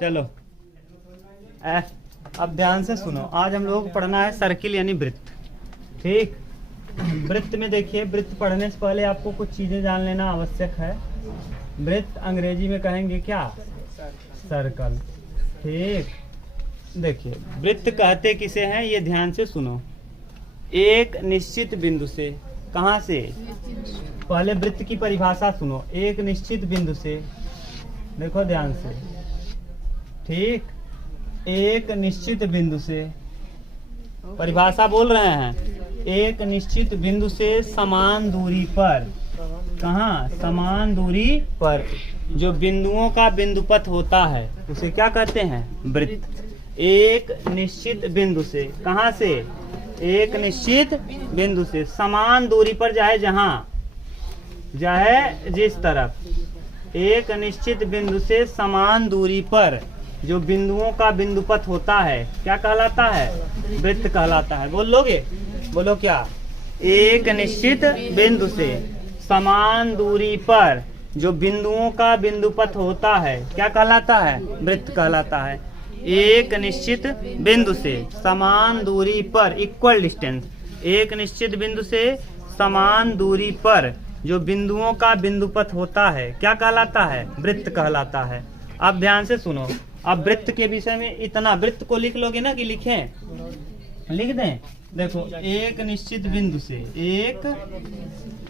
चलो अब ध्यान से सुनो। आज हम लोग को पढ़ना है सर्किल यानी वृत्त। ठीक, वृत्त में देखिए, वृत्त पढ़ने से पहले आपको कुछ चीजें जान लेना आवश्यक है। वृत्त अंग्रेजी में कहेंगे क्या? सर्कल। ठीक, देखिए वृत्त कहते किसे हैं ये ध्यान से सुनो। एक निश्चित बिंदु से, कहाँ से? पहले वृत्त की परिभाषा सुनो। एक निश्चित बिंदु से, देखो ध्यान से। ठीक, एक निश्चित बिंदु से, परिभाषा बोल रहे हैं, एक निश्चित बिंदु से समान दूरी पर, कहाँ? समान दूरी पर जो बिंदुओं का बिंदुपथ होता है उसे क्या कहते हैं? वृत्त। एक निश्चित बिंदु से, कहाँ से? एक निश्चित बिंदु से समान दूरी पर, चाहे जहाँ, चाहे जिस तरफ, एक निश्चित बिंदु से समान दूरी पर जो बिंदुओं का बिंदुपथ होता है क्या कहलाता है? वृत्त कहलाता है। बोल लोगे? बोलो क्या? एक निश्चित बिंदु से समान दूरी पर जो बिंदुओं का बिंदुपथ होता है क्या कहलाता है? वृत्त कहलाता है। एक निश्चित बिंदु से समान दूरी पर, इक्वल डिस्टेंस, एक निश्चित बिंदु से समान दूरी पर जो बिंदुओं का बिंदुपथ होता है क्या कहलाता है? वृत्त कहलाता है। अब ध्यान से सुनो। अब वृत्त के विषय में इतना, वृत्त को लिख लोगे ना कि लिखें? लिख दें। देखो, एक निश्चित बिंदु से, एक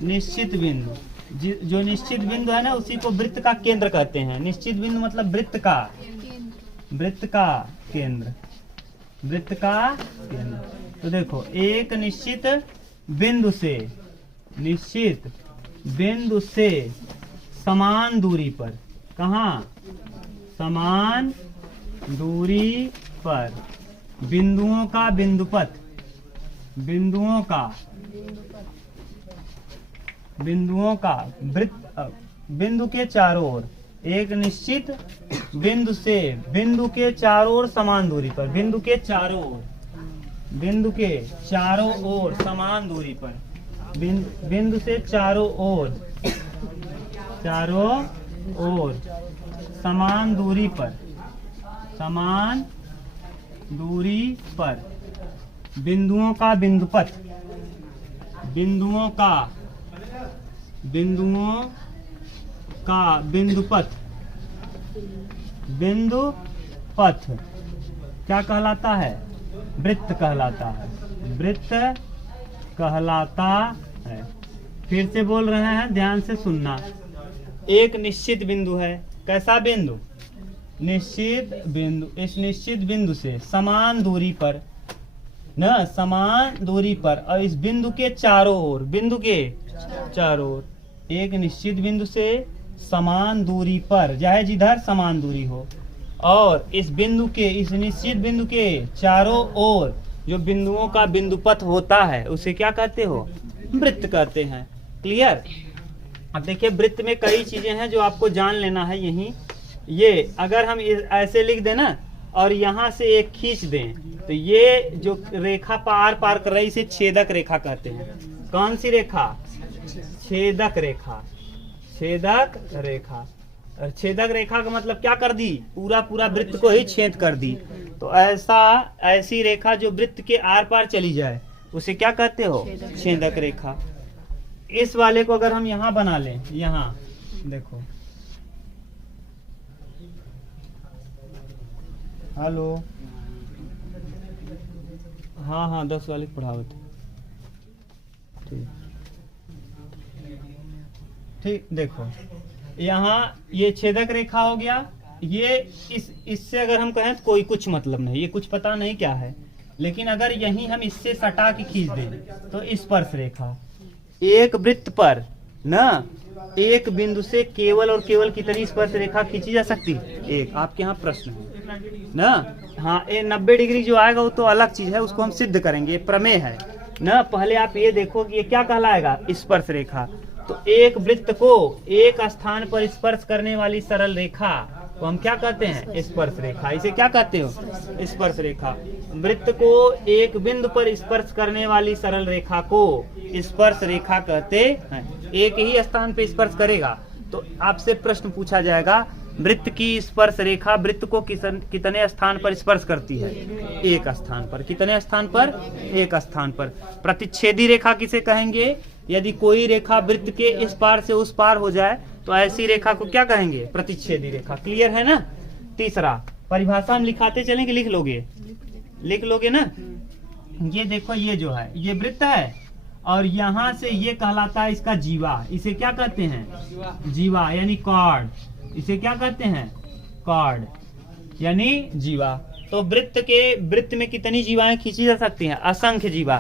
निश्चित बिंदु, जो निश्चित बिंदु है ना उसी को वृत्त का केंद्र कहते हैं। निश्चित बिंदु मतलब वृत्त का, वृत्त का केंद्र, वृत्त का केंद्र। तो देखो, एक निश्चित बिंदु से, निश्चित बिंदु से समान दूरी पर, कहाँ? समान दूरी पर बिंदुओं का बिंदुपथ, बिंदुओं का वृत्त, बिंदु के चारों ओर, एक निश्चित बिंदु से बिंदु के चारों ओर समान दूरी पर, बिंदु के चारों ओर, बिंदु के चारों ओर समान दूरी पर, बिंदु से चारों ओर, चारों ओर समान दूरी पर, समान दूरी पर बिंदुओं का बिंदुपथ, बिंदुओं का बिंदुपथ, बिंदुपथ क्या कहलाता है? वृत्त कहलाता है। वृत्त कहलाता है। फिर से बोल रहे हैं, ध्यान से सुनना। एक निश्चित बिंदु है, कैसा बिंदु? निश्चित बिंदु। इस निश्चित बिंदु से समान दूरी पर न, समान दूरी पर, और इस बिंदु के चारों ओर, बिंदु के चारों ओर, एक निश्चित बिंदु से समान दूरी पर, चाहे जिधर समान दूरी हो, और इस बिंदु के, इस निश्चित बिंदु के चारों ओर जो बिंदुओं का बिंदुपथ होता है उसे क्या कहते हो? वृत्त कहते हैं। क्लियर? अब देखिए, वृत्त में कई चीजें हैं जो आपको जान लेना है। यही ये अगर हम ऐसे लिख दें ना और यहाँ से एक खींच दें तो ये जो रेखा पार पार कर रही इसे छेदक रेखा कहते हैं। कौन सी रेखा? छेदक रेखा। छेदक रेखा। और छेदक रेखा का मतलब क्या कर दी? पूरा पूरा वृत्त को ही छेद कर दी। तो ऐसी रेखा जो वृत्त के आर पार चली जाए उसे क्या कहते हो? छेदक रेखा। इस वाले को अगर हम यहाँ बना लें, यहाँ देखो, हेलो, हाँ 10 वाले पढ़ाओ। ठीक, देखो यहाँ ये छेदक रेखा हो गया। ये इससे अगर हम कहें तो कोई कुछ मतलब नहीं, ये कुछ पता नहीं क्या है। लेकिन अगर यहीं हम इससे सटा के खींच दें तो स्पर्श रेखा। एक वृत्त पर न एक बिंदु से केवल और केवल कितनी स्पर्श रेखा खींची जा सकती? एक। आपके यहाँ प्रश्न है ना? हाँ, ये 90 डिग्री जो आएगा वो तो अलग चीज है, उसको हम सिद्ध करेंगे, प्रमेय है ना। पहले आप ये देखो कि ये क्या कहलाएगा? स्पर्श रेखा। तो एक वृत्त को एक स्थान पर स्पर्श करने वाली सरल रेखा को हम क्या कहते हैं? स्पर्श रेखा। इसे क्या कहते हो? स्पर्श रेखा। वृत्त को एक बिंदु पर स्पर्श करने वाली सरल रेखा को स्पर्श रेखा कहते हैं। एक ही स्थान पे स्पर्श करेगा तो आपसे प्रश्न पूछा जाएगा, वृत्त की स्पर्श रेखा वृत्त को कितने स्थान पर स्पर्श करती है? एक स्थान पर। कितने स्थान पर? एक स्थान पर। प्रतिच्छेदी रेखा किसे कहेंगे? यदि कोई रेखा वृत्त के इस पार से उस पार हो जाए तो ऐसी रेखा को क्या कहेंगे? प्रतिच्छेदी रेखा। क्लियर है ना? तीसरा परिभाषा हम लिखाते चलेंगे, लिख लोगे? लिख लोगे ना? ये देखो, ये जो है ये वृत्त है और यहाँ से ये कहलाता है इसका जीवा। इसे क्या कहते हैं? जीवा यानी कॉर्ड। इसे क्या कहते हैं? कॉर्ड यानी जीवा। तो वृत्त में कितनी जीवाएं खींची जा सकती हैं? असंख्य जीवा।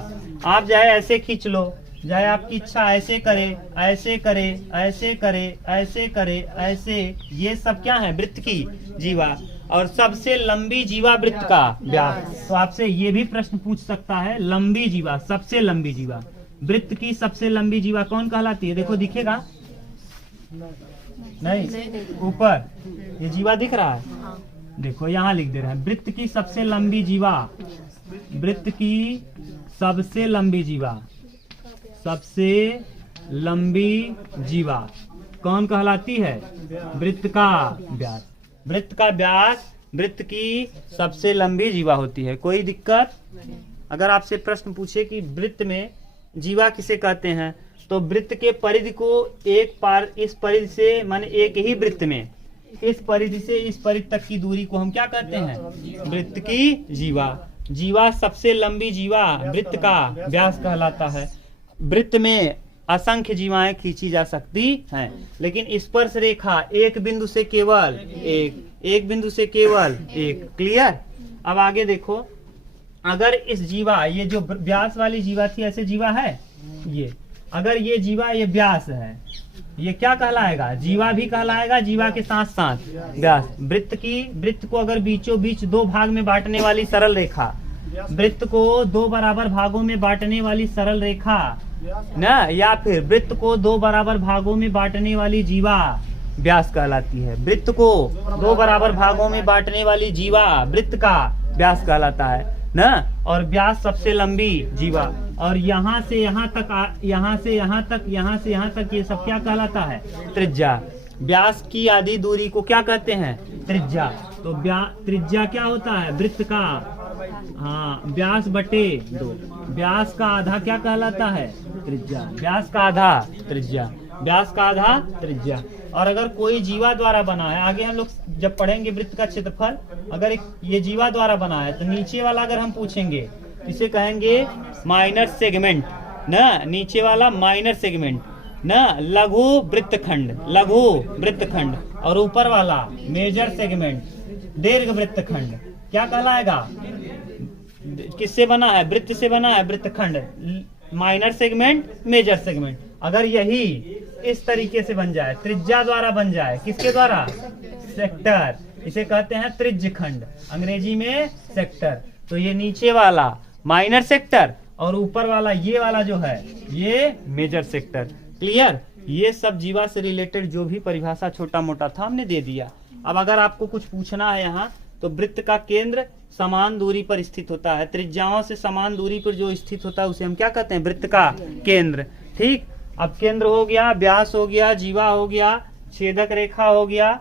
आप चाहे ऐसे खींच लो, चाहे आपकी इच्छा ऐसे करे, ऐसे करे, ऐसे करे, ऐसे करे, ऐसे, ये सब क्या है? वृत्त की जीवा। और सबसे लंबी जीवा वृत्त का व्यास। तो आपसे ये भी प्रश्न पूछ सकता है, लंबी जीवा, सबसे लंबी जीवा, वृत्त की सबसे लंबी जीवा कौन कहलाती है? देखो दिखेगा नहीं, ऊपर ये जीवा दिख रहा है, देखो यहाँ लिख दे रहे हैं, वृत्त की सबसे लंबी जीवा। वृत्त की सबसे लंबी जीवा, सबसे लंबी जीवा कौन कहलाती है? वृत्त का व्यास। वृत्त का व्यास वृत्त की सबसे लंबी जीवा होती है। कोई दिक्कत? अगर आपसे प्रश्न पूछे कि वृत्त में जीवा किसे कहते हैं, तो वृत्त के परिधि को एक पार, इस परिधि से माने एक ही वृत्त में इस परिधि से इस परिधि तक की दूरी को हम क्या कहते हैं? वृत्त की जीवा। जीवा सबसे लंबी जीवा वृत्त का व्यास कहलाता है। वृत्त में असंख्य जीवाएं खींची जा सकती हैं, लेकिन स्पर्श रेखा एक बिंदु से केवल एक बिंदु से केवल एक। क्लियर? अब आगे देखो, अगर इस जीवा, ये जो व्यास वाली जीवा थी, ऐसे जीवा है ये, अगर ये जीवा ये व्यास है, ये क्या कहलाएगा? जीवा भी कहलाएगा, जीवा के साथ साथ व्यास। वृत्त को अगर बीचों बीच दो भाग में बांटने वाली सरल रेखा, वृत्त को दो बराबर भागों में बांटने वाली सरल रेखा ना, या फिर वृत्त को दो बराबर भागों में बांटने वाली जीवा व्यास कहलाती है। वृत्त को दो बराबर भागों में बांटने वाली जीवा वृत्त का व्यास कहलाता है ना। और व्यास सबसे लंबी जीवा, और यहाँ से यहाँ तक, यहाँ से यहाँ तक, यहाँ से यहाँ तक, ये सब क्या कहलाता है? त्रिज्या। व्यास की आधी दूरी को क्या कहते हैं? त्रिज्या। तो त्रिज्या क्या होता है? वृत्त का, हाँ, व्यास बटे 2। व्यास का आधा क्या कहलाता है? त्रिज्या। व्यास का आधा त्रिज्या, व्यास का आधा त्रिज्या। और अगर कोई जीवा द्वारा बना है, आगे हम लोग जब पढ़ेंगे वृत्त का क्षेत्रफल, अगर ये जीवा द्वारा बना है तो नीचे वाला अगर हम पूछेंगे इसे कहेंगे माइनर सेगमेंट ना, नीचे वाला माइनर सेगमेंट ना, लघु वृत्तखंड, लघु वृत्तखंड। और ऊपर वाला मेजर सेगमेंट, दीर्घ वृत्तखंड क्या कहलाएगा? किससे बना है? वृत्त से बना है, वृत्तखंड। Minor segment, major segment. अगर यही इस तरीके से बन जाए, त्रिज्या द्वारा बन जाए, किसके द्वारा? सेक्टर, इसे कहते हैं त्रिज्यखंड, अंग्रेजी में सेक्टर। तो ये नीचे वाला माइनर सेक्टर और ऊपर वाला ये वाला जो है ये मेजर सेक्टर। क्लियर? ये सब जीवा से रिलेटेड जो भी परिभाषा छोटा मोटा था हमने दे दिया। अब अगर आपको कुछ पूछना है यहाँ, तो वृत्त का केंद्र समान दूरी पर स्थित होता है। त्रिज्याओं से समान दूरी पर जो स्थित होता है उसे हम क्या कहते हैं? वृत्त का केंद्र। ठीक, अब केंद्र हो गया, व्यास हो गया, जीवा हो गया, छेदक रेखा हो गया,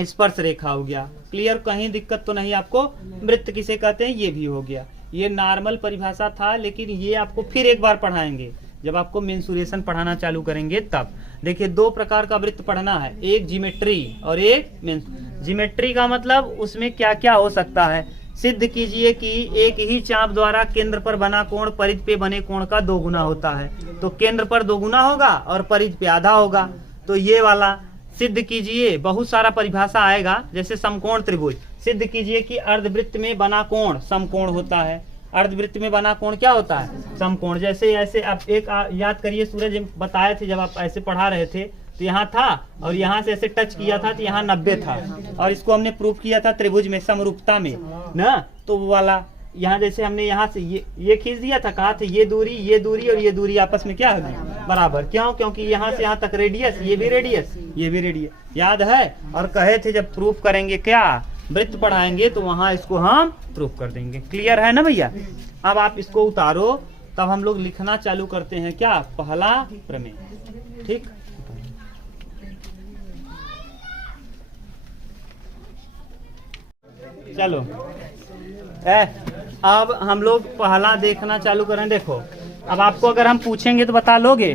स्पर्श रेखा हो गया। क्लियर? कहीं दिक्कत तो नहीं आपको? वृत्त किसे कहते हैं ये भी हो गया। ये नॉर्मल परिभाषा था, लेकिन ये आपको फिर एक बार पढ़ाएंगे जब आपको मेंसुरेशन पढ़ाना चालू करेंगे तब। देखिए, दो प्रकार का वृत्त पढ़ना है, एक ज्योमेट्री और एक ज्योमेट्री का मतलब उसमें क्या क्या हो सकता है। सिद्ध कीजिए कि एक ही चाप द्वारा केंद्र पर बना कोण परिधि पे बने कोण का 2 गुना होता है। तो केंद्र पर 2 गुना होगा और परिधि पे आधा होगा। तो ये वाला सिद्ध कीजिए, बहुत सारा परिभाषा आएगा, जैसे समकोण त्रिभुज। सिद्ध कीजिए कि अर्धवृत्त में बना कोण समकोण होता है। अर्धवृत्त में बना कोण क्या होता है? समकोण। जैसे ऐसे आप एक याद करिए, सूरज बताए थे जब आप ऐसे पढ़ा रहे थे, तो यहाँ था और यहाँ से ऐसे टच किया था तो यहाँ 90 था, और इसको हमने प्रूफ किया था त्रिभुज में समरूपता में ना। तो वो वाला यहाँ जैसे हमने यहाँ से ये खींच दिया था, कहा था ये दूरी और ये दूरी आपस में क्या होगी? बराबर। क्यों? क्योंकि यहाँ से यहाँ तक रेडियस, ये भी रेडियस, ये भी रेडियस, याद है। और कहे थे जब प्रूफ करेंगे क्या, वृत्त पढ़ाएंगे, तो वहां इसको हम प्रूफ कर देंगे। क्लियर है ना भैया? अब आप इसको उतारो, तब हम लोग लिखना चालू करते हैं क्या? पहला प्रमेय। ठीक, चलो अब हम लोग पहला देखना चालू करें। देखो अब आपको अगर हम पूछेंगे तो बता लोगे।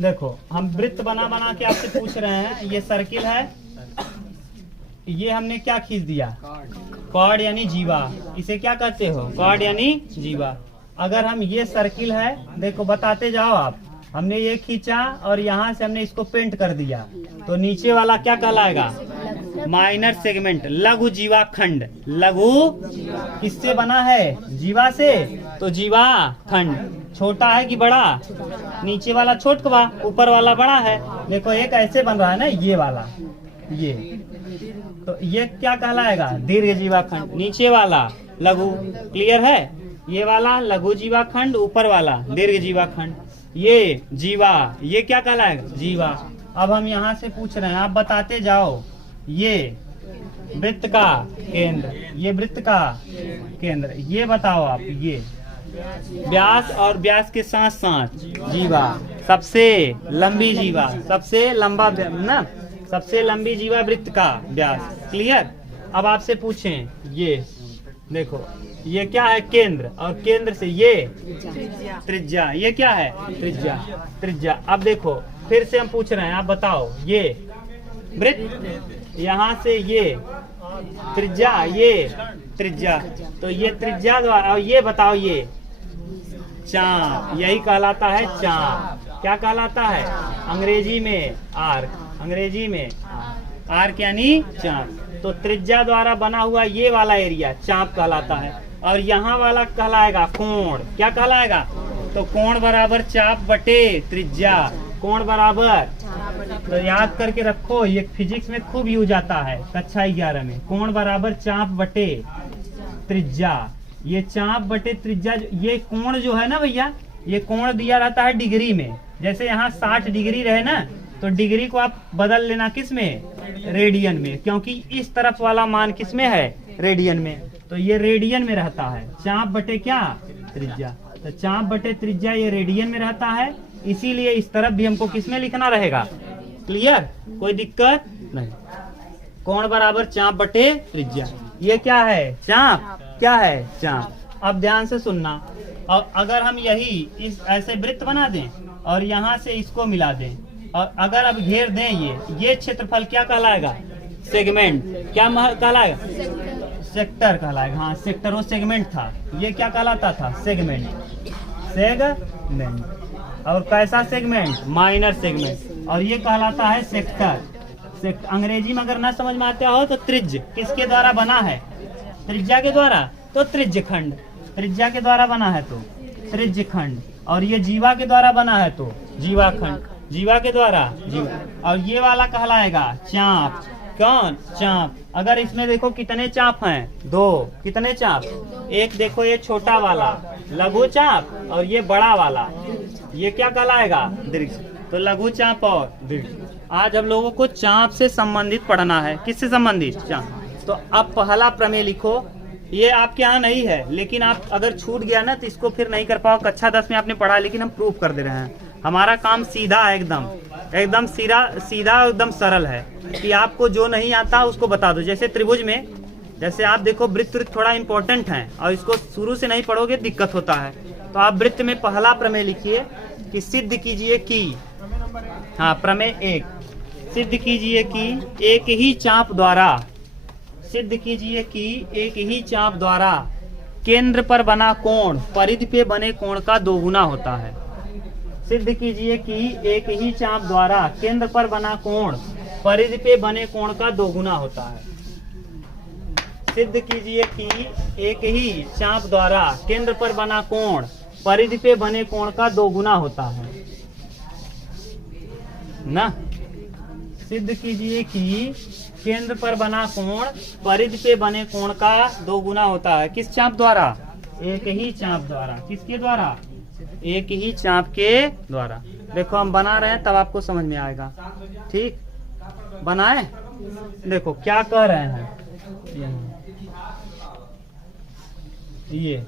देखो हम वृत्त बना बना के आपसे पूछ रहे हैं। ये सर्किल है, ये हमने क्या खींच दिया, कॉर्ड यानी जीवा। इसे क्या कहते हो, कॉर्ड यानी जीवा। अगर हम ये सर्किल है, देखो बताते जाओ आप, हमने ये खींचा और यहाँ से हमने इसको पेंट कर दिया, तो नीचे वाला क्या कहलाएगा, माइनर सेगमेंट, लघु जीवा खंड। लघु किससे बना है, जीवा से, तो जीवा खंड छोटा है कि बड़ा, नीचे वाला छोटवा, ऊपर वाला बड़ा है। देखो एक ऐसे बन रहा है ना, ये वाला, ये तो ये क्या कहलाएगा, दीर्घ जीवा खंड। नीचे वाला लघु, क्लियर है, ये वाला लघु जीवा खंड, ऊपर वाला दीर्घ जीवा खंड। ये जीवा, ये क्या कहलाएगा, जीवा। अब हम यहाँ से पूछ रहे हैं, आप बताते जाओ। ये वृत्त का केंद्र, ये वृत्त का केंद्र, ये बताओ आप। ये व्यास और व्यास के साथ साथ जीवा, सबसे लंबी जीवा, सबसे लंबा ना, सबसे लंबी जीवा वृत्त का व्यास। क्लियर। अब आपसे पूछें, ये देखो ये क्या है, केंद्र, और केंद्र से ये त्रिज्या, ये क्या है, त्रिज्या, त्रिज्या। अब देखो फिर से हम पूछ रहे हैं, आप बताओ। ये वृत्त, यहाँ से ये त्रिज्या, ये त्रिज्या, तो ये त्रिज्या द्वारा, और ये बताओ, ये चाप, यही कहलाता है चाप। क्या कहलाता है, अंग्रेजी में आर्क, अंग्रेजी में आर्क यानी चाप। तो त्रिज्या द्वारा बना हुआ ये वाला एरिया चाप कहलाता है, और यहाँ वाला कहलाएगा कोण। क्या कहलाएगा, तो कोण बराबर चाप बटे त्रिज्या, कोण बराबर, तो याद करके रखो, ये फिजिक्स में खूब यूज आता है कक्षा 11 में। कोण बराबर चाप बटे त्रिज्या, ये चाप बटे त्रिज्या। ये कोण जो है ना भैया, ये कोण दिया रहता है डिग्री में। जैसे यहाँ 60 डिग्री रहे ना, तो डिग्री को आप बदल लेना किस में, रेडियन में, क्योंकि इस तरफ वाला मान किस में है, रेडियन में, तो ये रेडियन में रहता है। चाप बटे क्या, त्रिज्या, तो चाप बटे त्रिज्या ये रेडियन में रहता है, इसीलिए इस तरफ भी हमको किस में लिखना रहेगा। क्लियर, कोई दिक्कत नहीं। कोण बराबर चाप बटे त्रिज्या, ये क्या है, चाप, क्या है, चाप। अब ध्यान से सुनना, और अगर हम यही इस ऐसे वृत्त बना दें और यहाँ से इसको मिला दें, और अगर अब घेर दें, ये क्षेत्रफल क्या कहलाएगा, सेगमेंट। क्या कहलाएगा, सेक्टर कहलाएगा। हाँ सेक्टर, वो सेगमेंट था, ये क्या कहलाता था, सेगमेंट, सेगमेंट। और कैसा सेगमेंट, माइनर सेगमेंट, और ये कहलाता है सेक्टर। अंग्रेजी में अगर ना समझ में आता हो तो त्रिज्य किसके द्वारा बना है, त्रिज्या के द्वारा, तो त्रिज्य खंड, त्रिज्या के द्वारा बना है तो त्रिज्य खंड। और ये जीवा के द्वारा बना है तो जीवा खंड, जीवा के द्वारा जीवा। और ये वाला कहलाएगा चाप। कौन, चाप। अगर इसमें देखो कितने चाप हैं, दो, कितने चाप, एक देखो ये छोटा वाला लघु चाप, और ये बड़ा वाला, ये क्या कहलाएगा, दीर्घ। तो लघु चाप और दीर्घ। आज हम लोगों को चाप से संबंधित पढ़ना है। किससे संबंधित, चाप। तो अब पहला प्रमेय लिखो। ये आपके यहाँ नहीं है, लेकिन आप अगर छूट गया ना तो इसको फिर नहीं कर पाओ। कक्षा 10 में आपने पढ़ा, लेकिन हम प्रूफ कर दे रहे हैं। हमारा काम सीधा है, एकदम एकदम सीधा एकदम सरल है, कि आपको जो नहीं आता उसको बता दो। जैसे त्रिभुज में, जैसे आप देखो वृत्त थोड़ा इंपॉर्टेंट है, और इसको शुरू से नहीं पढ़ोगे दिक्कत होता है। तो आप वृत्त में पहला प्रमेय लिखिए कि सिद्ध कीजिए कि, हाँ प्रमेय 1, सिद्ध कीजिए कि एक ही चाप द्वारा, सिद्ध कीजिए कि एक ही चाप द्वारा केंद्र पर बना कोण परिधि पे बने कोण का दोगुना होता है। सिद्ध कीजिए कि एक ही चाप द्वारा केंद्र पर बना कोण परिधि पे बने कोण का दोगुना होता है। सिद्ध कीजिए कि एक ही चाप द्वारा केंद्र पर बना कोण परिधि पे बने कोण का दोगुना होता है ना। सिद्ध कीजिए कि केंद्र पर बना कोण परिधि पे बने कोण का दोगुना होता है। किस चाप द्वारा, एक ही चाप द्वारा। किसके द्वारा, एक ही चाप के द्वारा। देखो हम बना रहे हैं, तब आपको समझ में आएगा। ठीक, बनाए। देखो क्या कह रहे हैं, ये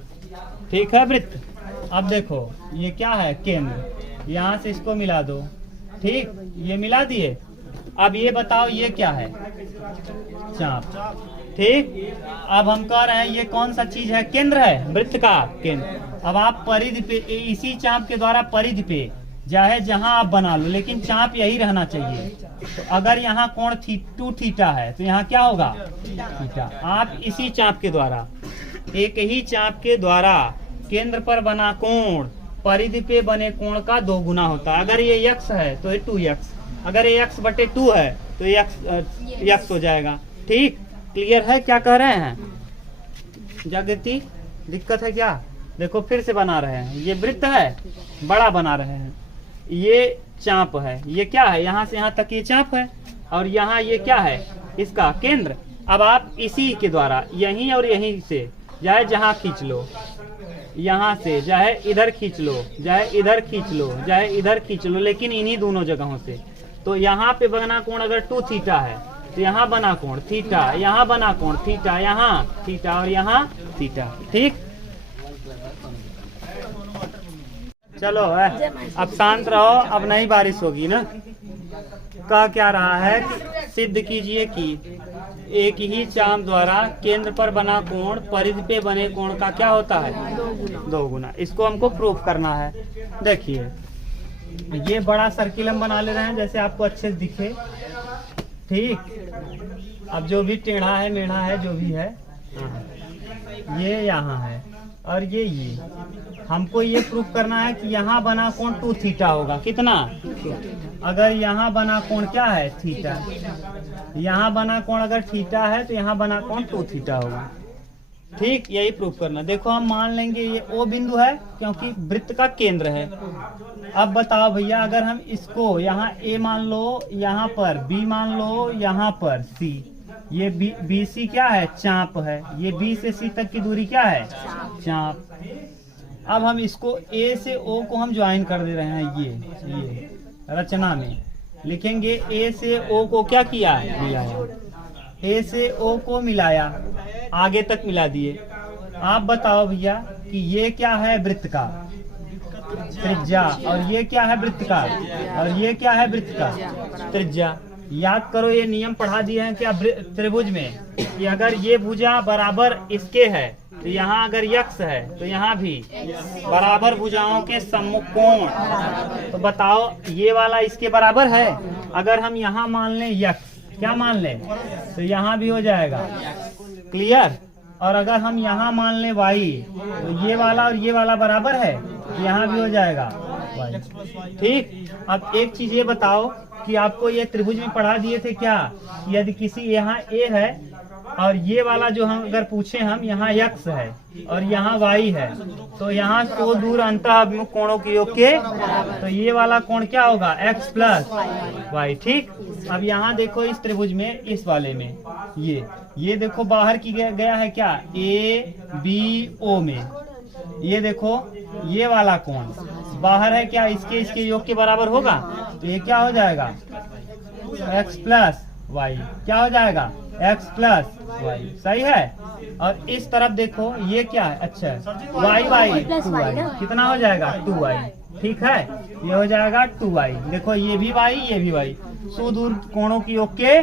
ठीक है वृत्त। अब देखो ये क्या है, केंद्र। यहाँ से इसको मिला दो। ठीक, ये मिला दिए, अब ये बताओ ये क्या है? चाप। ठीक, अब हम कह रहे हैं ये कौन सा चीज है? केंद्र है, वृत्त का केंद्र। अब आप परिधि पे, इसी चाप के द्वारा परिधि पे चाहे जहां आप बना लो, लेकिन चाप यही रहना चाहिए। तो अगर यहाँ कोण 2 थीटा है तो यहाँ क्या होगा? थीटा। आप इसी चाप के द्वारा, एक ही चाप के द्वारा केंद्र पर बना कोण परिधि पे बने कोण का 2 गुना होता है। अगर ये x है तो ये 2x, अगर ये x/2 है तो ये x हो जाएगा। ठीक, क्लियर है क्या कह रहे हैं? जागृति, दिक्कत है क्या? देखो फिर से बना रहे हैं, ये वृत्त है, बड़ा बना रहे हैं, ये चाप है, ये क्या है? यहाँ से यहाँ तक ये चाप है, और यहाँ ये क्या है? इसका केंद्र। अब आप इसी के द्वारा यहीं और यहीं से चाहे जहाँ खींच लो, यहाँ से चाहे इधर खींच लो, चाहे इधर खींच लो, चाहे इधर खींच लो, लेकिन इन्हीं दोनों जगहों से। तो यहाँ पे बना कोण अगर 2 थीटा है तो यहाँ बना कोण थीटा, यहाँ बना कोण थीटा, यहाँ थीटा और यहाँ थीटा। ठीक, चलो अब शांत रहो, अब नहीं बारिश होगी ना। कह क्या रहा है कि सिद्ध कीजिए कि एक ही चाप द्वारा केंद्र पर बना कोण परिधि पे बने कोण का क्या होता है? 2 गुना। इसको हमको प्रूफ करना है। देखिए ये बड़ा सर्किल हम बना ले रहे हैं जैसे आपको अच्छे से दिखे। ठीक, अब जो भी टेढ़ा है मेढ़ा है जो भी है, ये यहाँ है और ये हमको ये प्रूफ करना है कि यहाँ बना कोण 2 थीटा होगा। कितना? अगर यहाँ बना कोण क्या है? थीटा। यहाँ बना कोण अगर थीटा है तो यहाँ बना कोण 2 थीटा होगा। ठीक, यही प्रूफ करना। देखो हम मान लेंगे ये O बिंदु है क्योंकि वृत्त का केंद्र है। अब बताओ भैया, अगर हम इसको यहाँ A मान लो, यहाँ पर B मान लो, यहाँ पर C, ये BC क्या है? चाप है। ये B से C तक की दूरी क्या है? चाप। अब हम इसको A से O को हम ज्वाइन कर दे रहे हैं। ये रचना में लिखेंगे A से O को क्या किया? मिलाया। A से O को मिलाया, आगे तक मिला दिए। आप बताओ भैया कि ये क्या है? वृत्त का त्रिज्या, और ये क्या है? वृत्त का, और ये क्या है? वृत्त का त्रिज्या। याद करो, ये नियम पढ़ा दिए हैं क्या त्रिभुज में कि अगर ये भुजा बराबर इसके है तो यहाँ अगर x है तो यहाँ भी बराबर भुजाओं के सम्मुख कोण। तो बताओ ये वाला इसके बराबर है। अगर हम यहाँ मान लें x, क्या मान लें? तो यहाँ भी हो जाएगा। क्लियर? और अगर हम यहाँ मान लें y, तो ये वाला और ये वाला बराबर है, यहाँ भी हो जाएगा y। ठीक, अब एक चीज ये बताओ कि आपको ये त्रिभुज में पढ़ा दिए थे क्या, यदि किसी यहाँ A है और ये वाला जो हम अगर पूछे हम यहाँ x है और यहाँ y है, तो यहाँ तो दूर अंतःअभिमुख कोणों के योग के, तो ये वाला कोण क्या होगा? x plus y। ठीक, अब यहाँ देखो इस त्रिभुज में, इस वाले में ये देखो बाहर की गया है क्या? A B O में। ये देखो ये वाला कोण बाहर है क्या? इसके योग के बराबर होगा। तो ये क्या हो जाएगा? x plus y। क्या हो जाएगा? x plus y। सही है। और इस तरफ देखो ये क्या है? अच्छा y 2y, कितना हो जाएगा? 2y। ठीक है, ये हो जाएगा 2y। देखो ये भी y, ये भी y, सुदूर कोणों की योग के।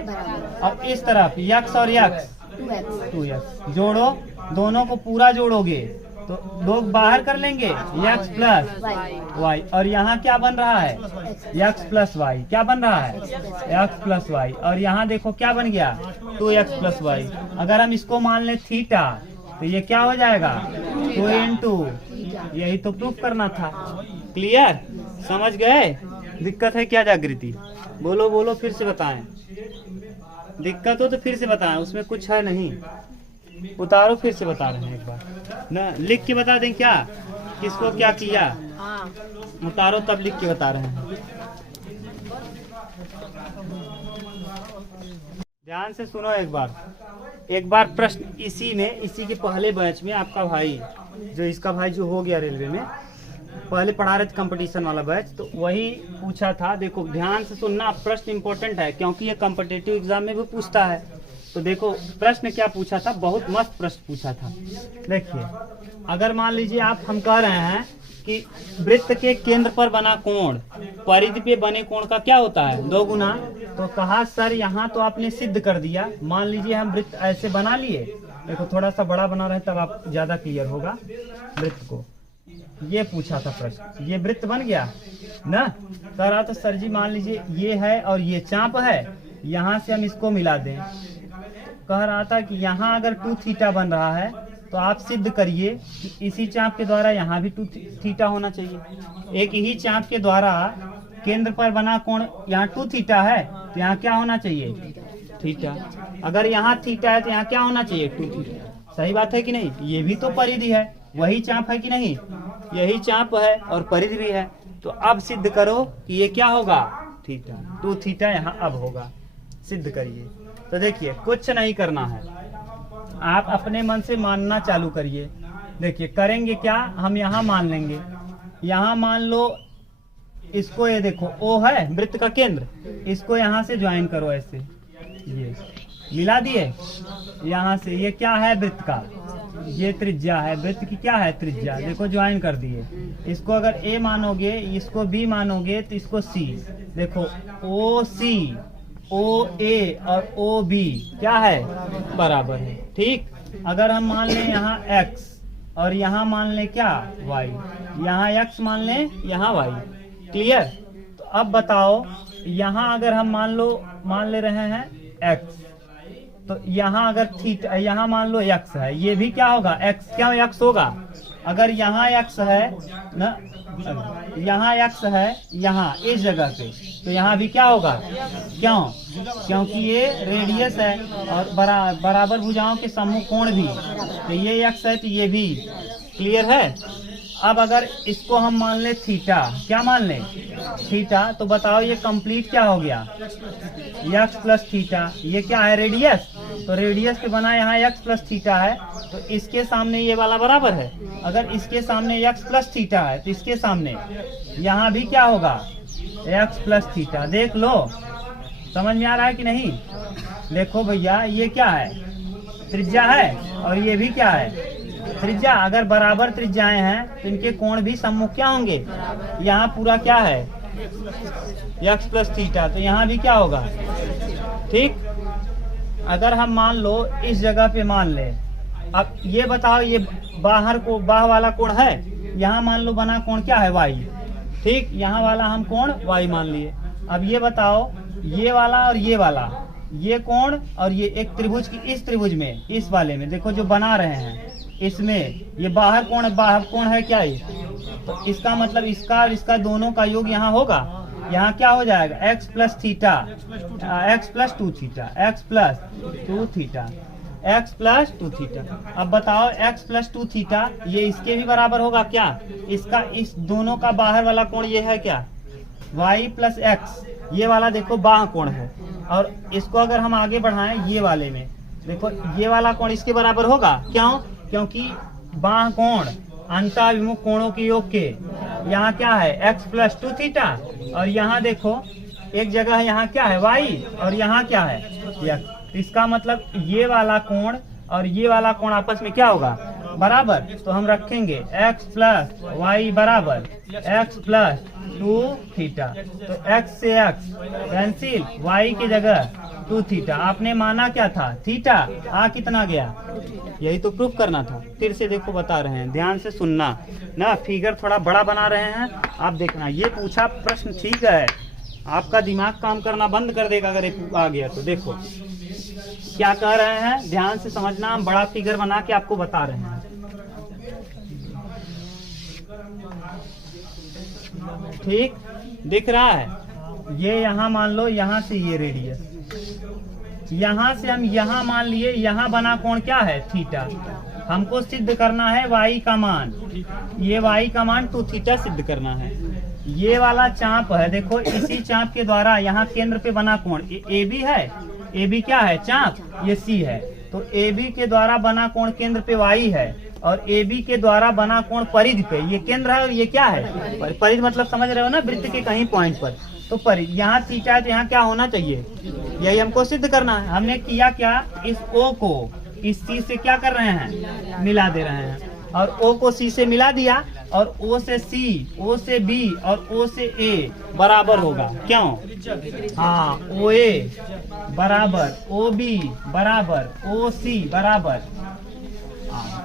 और इस तरफ x और x 2x जोड़ो, दोनों को पूरा जोड़ोगे तो लोग बाहर कर लेंगे x प्लस y, और यहाँ क्या बन रहा है? x plus y। क्या बन रहा है? x plus y। और यहाँ देखो क्या बन गया? 2x plus y। अगर हम इसको मान लें थीटा तो ये क्या हो जाएगा? 2 इंटू, यही तो प्रूफ करना था। क्लियर? समझ गए? दिक्कत है क्या जागृति? बोलो बोलो, फिर से बताएं। दिक्कत हो तो फिर से बताएं, उसमें कुछ है नहीं। उतारो, फिर से बता रहे हैं एक बार ना, लिख के बता दें क्या किसको क्या किया। उतारो तब लिख के बता रहे हैं। ध्यान से सुनो एक बार प्रश्न इसी के पहले बैच में आपका भाई जो हो गया रेलवे में, पहले पढ़ा रहे थे कंपटीशन वाला बैच, तो वही पूछा था। देखो ध्यान से सुनना, प्रश्न इंपॉर्टेंट है क्योंकि ये कॉम्पिटिटिव एग्जाम में भी पूछता है। तो देखो प्रश्न क्या पूछा था, बहुत मस्त प्रश्न पूछा था। देखिए, अगर मान लीजिए हम कह रहे हैं कि वृत्त के केंद्र पर बना कोण परिधि पे बने कोण का क्या होता है 2 गुना। तो कहा सर यहाँ तो आपने सिद्ध कर दिया, मान लीजिए हम वृत्त ऐसे बना लिए, देखो थोड़ा सा बड़ा बना रहे तब आप ज्यादा क्लियर होगा वृत्त को। ये पूछा था प्रश्न, ये वृत्त बन गया ना। कह रहा था सर जी मान लीजिए ये है और ये चाप है, यहाँ से हम इसको मिला दें। कह रहा था कि यहाँ अगर 2 थीटा बन रहा है तो आप सिद्ध करिए कि इसी चाप के द्वारा यहाँ भी 2 थीटा होना चाहिए। एक ही चाप के द्वारा केंद्र पर बना कोण यहाँ 2 थीटा है तो यहाँ क्या होना चाहिए थीटा। अगर यहाँ थीटा है तो यहाँ क्या होना चाहिए 2 थीटा। सही बात है कि नहीं। ये भी तो परिधि है, वही चाप है कि नहीं, यही चाप है और परिधि भी है। तो अब सिद्ध करो कि ये क्या होगा थीटा, 2 थीटा यहाँ अब होगा। सिद्ध करिए। तो देखिए कुछ नहीं करना है, आप अपने मन से मानना चालू करिए। देखिए करेंगे क्या, हम यहाँ मान लेंगे, यहाँ मान लो इसको, ये देखो O है वृत्त का केंद्र, इसको यहाँ से ज्वाइन करो ऐसे, ये मिला दिए यहाँ से। ये क्या है वृत्त का, ये त्रिज्या है वृत्त की, क्या है त्रिज्या, देखो ज्वाइन कर दिए। इसको अगर A मानोगे, इसको B मानोगे तो इसको C। देखो OC OA और OB क्या है बराबर है। ठीक, अगर हम मान लें यहाँ x और यहाँ मान लें क्या y, यहाँ x मान लें यहाँ y, क्लियर। तो अब बताओ यहाँ अगर हम मान ले रहे हैं x, तो यहाँ अगर थीटा, यहाँ मान लो x है, ये भी क्या होगा x, क्यों x होगा। अगर यहाँ x है ना, यहाँ x है यहाँ इस जगह पे, तो यहाँ भी क्या होगा, क्यों, क्योंकि ये रेडियस है और बराबर भुजाओं के सम्मुख कोण भी, तो ये x है तो ये भी, क्लियर है। अब अगर इसको हम मान ले थीटा, क्या मान ले थीटा, तो बताओ ये कंप्लीट क्या हो गया x प्लस थीटा। ये क्या है रेडियस, तो रेडियस के बना यहाँ x प्लस थीटा है, तो इसके सामने ये वाला बराबर है। अगर इसके सामने x प्लस थीटा है तो इसके सामने यहाँ भी क्या होगा x प्लस थीटा। देख लो समझ में आ रहा है कि नहीं। देखो भैया ये क्या है त्रिज्या है और ये भी क्या है त्रिज्या। अगर बराबर त्रिज्याएं हैं तो इनके कोण भी सम्मुख क्या होंगे, यहाँ पूरा क्या है x प्लस थीटा, तो यहाँ भी क्या होगा। ठीक, अगर हम मान लो इस जगह पे मान ले, अब ये बताओ ये बाह वाला कोण है, यहाँ मान लो बना कोण क्या है y। ठीक, यहाँ वाला हम कोण y मान लिए। अब ये बताओ ये वाला और ये वाला, ये कोण और ये एक त्रिभुज की इस त्रिभुज में, इस वाले में देखो जो बना रहे हैं इसमें, ये बाहर कोण है क्या ये, तो इसका मतलब इसका और इसका दोनों का योग यहाँ होगा। यहाँ क्या हो जाएगा x plus theta, x plus 2 theta, x plus 2 theta, x plus 2 theta. अब बताओ x प्लस 2 थीटा ये इसके भी बराबर होगा क्या, इसका इस दोनों का बाहर वाला कोण ये है क्या y प्लस x, ये वाला देखो बाह कोण है। और इसको अगर हम आगे बढ़ाएं ये वाले में, देखो ये वाला कोण इसके बराबर होगा, क्यों, क्योंकि बाह कोण अंताभिमुख कोणों के योग के, यहाँ क्या है x प्लस 2 थीटा, और यहाँ देखो एक जगह है यहाँ क्या है y और यहाँ क्या है x। इसका मतलब ये वाला कोण और ये वाला कोण आपस में क्या होगा बराबर। तो हम रखेंगे x प्लस y बराबर x प्लस 2 थीटा। तो x से x कैंसिल, y की जगह 2 थीटा। आपने माना क्या था थीटा, आ कितना गया, यही तो प्रूफ करना था। फिर से देखो बता रहे हैं, ध्यान से सुनना ना, फिगर थोड़ा बड़ा बना रहे हैं आप देखना। ये पूछा प्रश्न ठीक है, आपका दिमाग काम करना बंद कर देगा अगर ये आ गया तो। देखो क्या कह रहे हैं, ध्यान से समझना, हम बड़ा फिगर बना के आपको बता रहे हैं। ठीक दिख रहा है, ये यहाँ मान लो यहाँ से ये रेडियस, यहाँ से हम यहाँ मान लिए, यहाँ बना कोण क्या है थीटा। हमको सिद्ध करना है y का मान, ये y का मान 2 थीटा सिद्ध करना है। ये वाला चाप है, देखो इसी चाप के द्वारा यहाँ केंद्र पे बना कोण AB है, AB क्या है चाप, ये C है, तो AB के द्वारा बना कोण केंद्र पे y है और AB के द्वारा बना कोण परिधि पे, ये केंद्र है और ये क्या है परिधि, मतलब समझ रहे हो ना, वृत्त के कहीं पॉइंट पर। तो परिधि यहाँ थीटा है तो यहाँ क्या होना चाहिए, यही हमको सिद्ध करना है। हमने किया क्या, इस O को इस C से क्या कर रहे हैं मिला दे रहे हैं, और O को C से मिला दिया और O से C, O से B और O से A बराबर होगा। क्यों? हाँ, OA बराबर OB बराबर OC बराबर,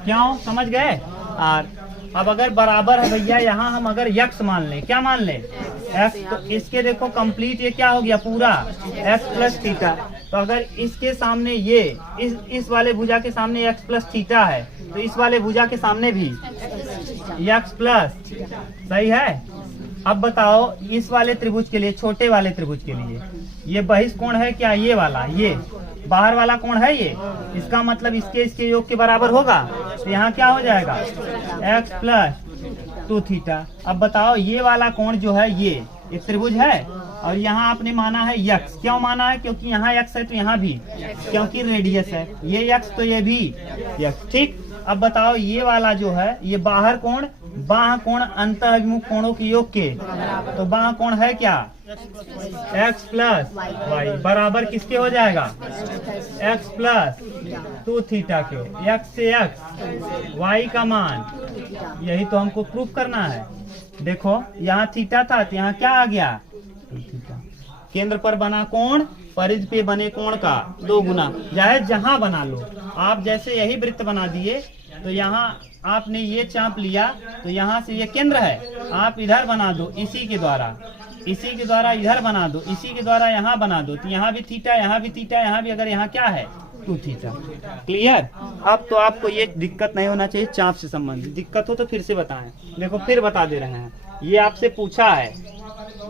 क्यों? समझ गए? और अब अगर बराबर है भैया, यहाँ हम अगर x मान लें, क्या मान लें? x, तो इसके देखो कंप्लीट ये क्या हो गया पूरा x प्लस थीटा। तो अगर इसके सामने ये इस वाले भुजा के सामने x प्लस थीटा है, तो इस वाले भुजा के सामने भी x प्लस, सही है? अब बताओ इस वाले त्रिभुज के लिए, छोटे वाले त्रिभुज के लिए ये बहिष कोण है क्या? ये वाला, ये बाहर वाला कोण है ये, इसका मतलब इसके योग के बराबर होगा। तो यहाँ क्या हो जाएगा? x plus 2 theta. अब बताओ ये वाला कोण जो है ये एक त्रिभुज है और यहाँ आपने माना है x। क्यों माना है? क्योंकि यहाँ x है तो यहाँ भी, क्योंकि रेडियस है, ये x तो ये भी x, ठीक। अब बताओ ये वाला जो है ये बाहर कोण, बाह्य कोण अंतःअभिमुख कोणों के योग के, तो बाह्य कोण है क्या? x प्लस वाई बराबर किसके हो जाएगा? x प्लस 2 थीटा के। x से x, y का मान, यही तो हमको प्रूफ करना है। देखो यहाँ थीटा था तो यहाँ क्या आ गया? केंद्र पर बना कोण परिधि पे बने कोण का 2 गुना, चाहे जहां बना लो आप। जैसे यही वृत्त बना दिए तो यहाँ आपने ये चाप लिया तो यहाँ से ये केंद्र है, आप इधर बना दो इसी के द्वारा, इसी के द्वारा इधर बना दो, इसी के द्वारा यहाँ बना दो, तो यहाँ भी थीटा, यहाँ भी थीटा, यहाँ भी, अगर यहाँ क्या है 2 थीटा। क्लियर? अब तो आपको ये दिक्कत नहीं होना चाहिए चाप से संबंधित। दिक्कत हो तो फिर से बताएं। देखो फिर बता दे रहे हैं, ये आपसे पूछा है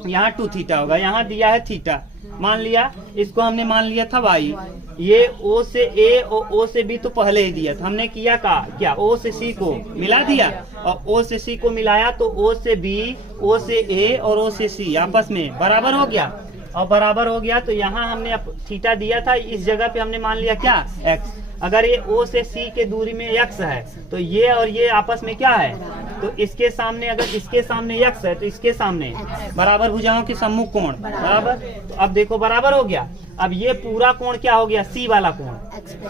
यहाँ 2 थीटा होगा, यहाँ दिया है थीटा, मान लिया इसको हमने मान लिया था y। ये O से A और O से B तो पहले ही दिया था, हमने किया क्या? O से C को मिला दिया और O से C को मिलाया तो O से B, O से A और O से C आपस में बराबर हो गया। और बराबर हो गया तो यहाँ हमने थीटा दिया था, इस जगह पे हमने मान लिया क्या? x। अगर ये O से C के दूरी में x है तो ये और ये आपस में क्या है? तो इसके सामने, अगर इसके सामने x है तो इसके सामने बराबर भुजाओं के सम्मुख कोण बराबर। तो अब देखो बराबर हो गया। अब ये पूरा कोण क्या हो गया? C वाला कोण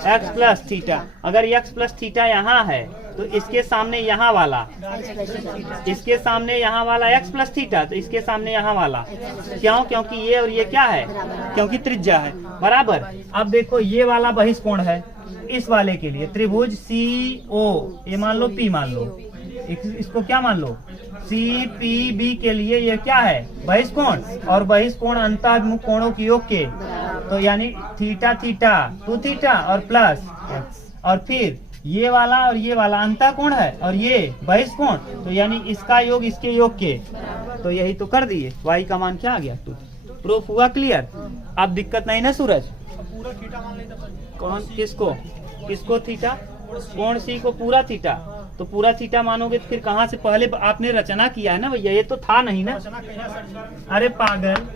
x प्लस थीटा। अगर x प्लस थीटा यहाँ है तो इसके सामने यहाँ वाला, इसके सामने यहाँ वाला x प्लस थीटा, तो इसके सामने यहाँ वाला, क्यों? क्योंकि ये और ये क्या है? क्योंकि त्रिज्या है बराबर। अब देखो ये वाला बहिष कोण है, इस वाले के लिए त्रिभुज CO, ये मान लो P मान लो, इसको क्या मान लो? CPB के लिए ये क्या है? बहिष कोण, और बहिष कोण अंतःअभिमुख कोणों के योग के, तो यानी थीटा थीटा 2 थीटा और प्लस, और फिर ये वाला और ये वाला अंतः कोण है और ये बहिष कोण, तो यानी इसका योग इसके योग के, तो यही तो कर दिए। y का मान क्या आ गया? 2। प्रूफ हुआ? क्लियर? अब दिक्कत नहीं ना सूरज? कौन? किसको थीटा? कोण C को पूरा थीटा, तो पूरा थीटा मानोगे तो फिर कहाँ से? पहले आपने रचना किया है ना भैया, ये तो था नहीं ना। अरे पागल,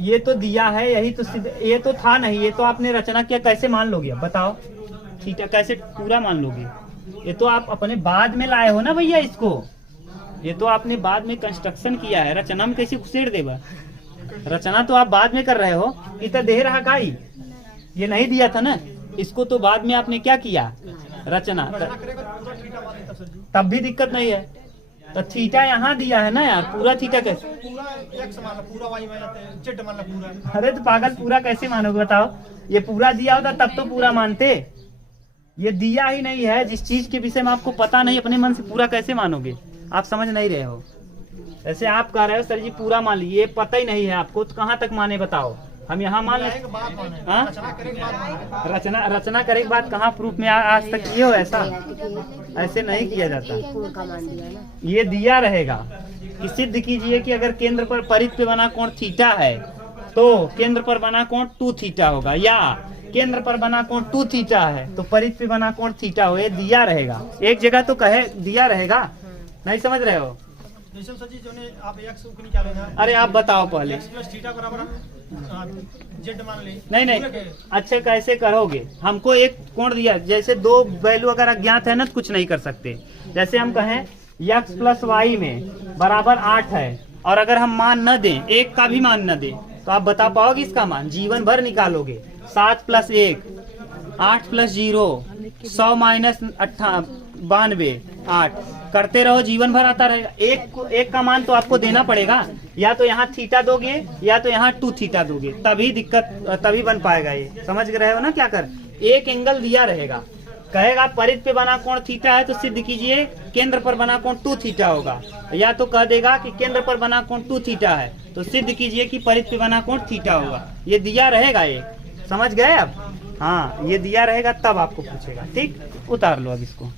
ये तो दिया है, यही तो ये तो था नहीं, ये तो आपने रचना किया, कैसे मान लोगे? बताओ थीटा कैसे पूरा मान लोगे? ये तो आप अपने बाद में लाए हो ना भैया इसको, ये तो आपने बाद में कंस्ट्रक्शन किया है। रचना में कैसे घुसेड़ देगा? रचना तो आप बाद में कर रहे हो, इतना दे रहा काई, ये नहीं दिया था ना इसको, तो बाद में आपने क्या किया? रचना। तब भी दिक्कत नहीं है। तो थीटा यहाँ दिया है ना यार, पूरा थीटा कैसे? पूरा y z मानना पूरा। अरे तो पागल, पूरा कैसे मानोगे बताओ? ये पूरा दिया होता तब तो पूरा मानते, ये दिया ही नहीं है। जिस चीज के विषय में आपको पता नहीं, अपने मन से पूरा कैसे मानोगे? आप समझ नहीं रहे हो। ऐसे आप कह रहे हो सर जी पूरा मान लीजिए, पता ही नहीं है आपको, तो कहाँ तक माने बताओ? हम यहाँ मान लें, रचना करे के बाद कहाँ प्रूफ में आज तक किए हो? ऐसे नहीं किया जाता। ये दिया रहेगा कि सिद्ध कीजिए कि अगर केंद्र पर परिधि पे बना कोण थीटा है तो केंद्र पर बना कोण 2 थीटा होगा, या केंद्र पर बना कोण 2 थीटा है तो परिधि पे बना कोण थीटा हो। ये दिया रहेगा, एक जगह तो कहे दिया रहेगा। नहीं समझ रहे हो? अरे आप बताओ पहले। नहीं, अच्छा कैसे करोगे? हमको एक कोण दिया, जैसे 2 वैल्यू अगर अज्ञात है ना तो कुछ नहीं कर सकते। जैसे हम कहें x प्लस वाई में बराबर 8 है, और अगर हम मान न दें, 1 का भी मान न दें, तो आप बता पाओगे इसका मान? जीवन भर निकालोगे। 7 प्लस 1 8 प्लस 0 100 माइनस 92 8 करते रहो, जीवन भर आता रहेगा। एक का मान तो आपको देना पड़ेगा, या तो यहाँ थीटा दोगे या तो यहाँ 2 थीटा दोगे, तभी बन पाएगा ये। समझ रहे हो ना क्या कर, एक एंगल दिया रहेगा, कहेगा परिध पे बना कोण थीटा है तो सिद्ध कीजिए केंद्र पर बना कोण 2 थीटा होगा, या तो कह देगा कि केंद्र पर बना कोण 2 थीटा है तो सिद्ध कीजिए कि परिध पे बना कोण थीटा होगा। ये दिया रहेगा, ये समझ गए अब। हाँ, ये दिया रहेगा तब आपको पूछेगा। ठीक, उतार लो अब इसको।